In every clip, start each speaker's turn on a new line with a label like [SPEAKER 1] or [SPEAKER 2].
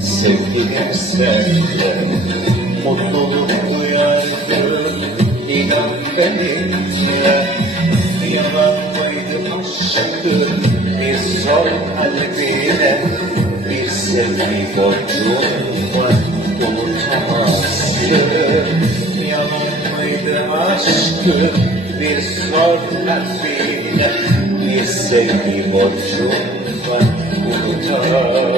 [SPEAKER 1] Sevgilim sevgilim Mutluluk duyardım inan benimle Yalan mıydı aşkın bir sor kalbine Bir sevgi borcum var unutamazsın Yalan mıydı aşkın bir sor kalbine Bir sevgi borcum var unutamazsın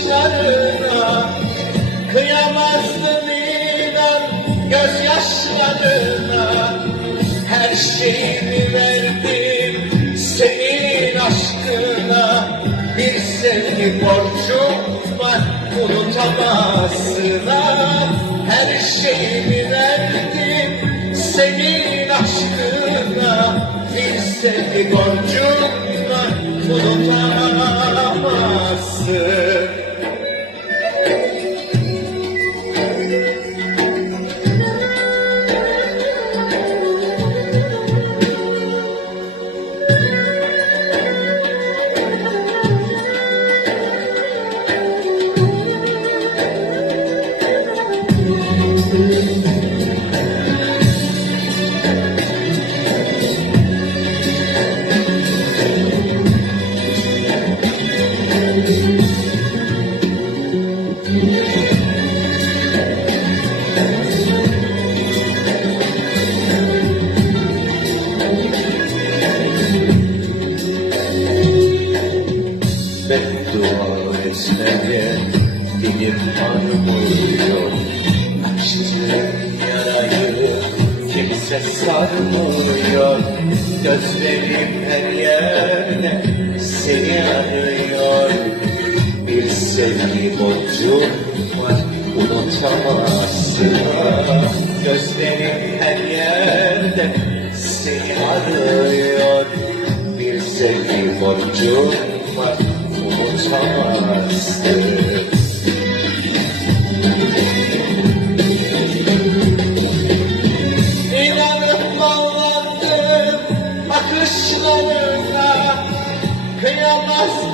[SPEAKER 1] bakışlarına Kıyamazdım inan gözyaşlarına Her şeyimi verdim. Senin aşkına Bir sevgi borcum var unutamazsın. Ah. Her şeyimi verdim. Senin aşkına Bir sevgi borcum var unutamazsın. Beddua kimse sarmıyor Gözlerim her yerde seni arıyor. Bir sevgi borcum var unutamazsın. Gözlerim her yerde seni arıyor. Bir sevgi borcum var unutamazsın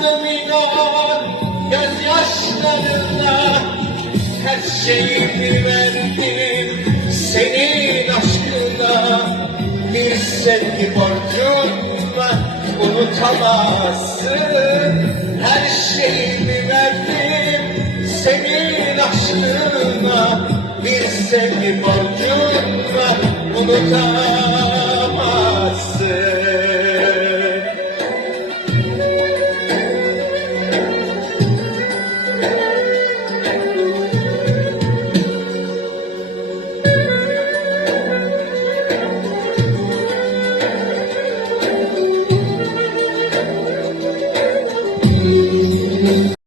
[SPEAKER 1] İnan gözyaşlarına Her şeyimi verdim senin aşkına. Bir sevgi borcum var unutamazsın. Her şeyimi verdim senin aşkına. Bir sevgi borcum var unutamazsın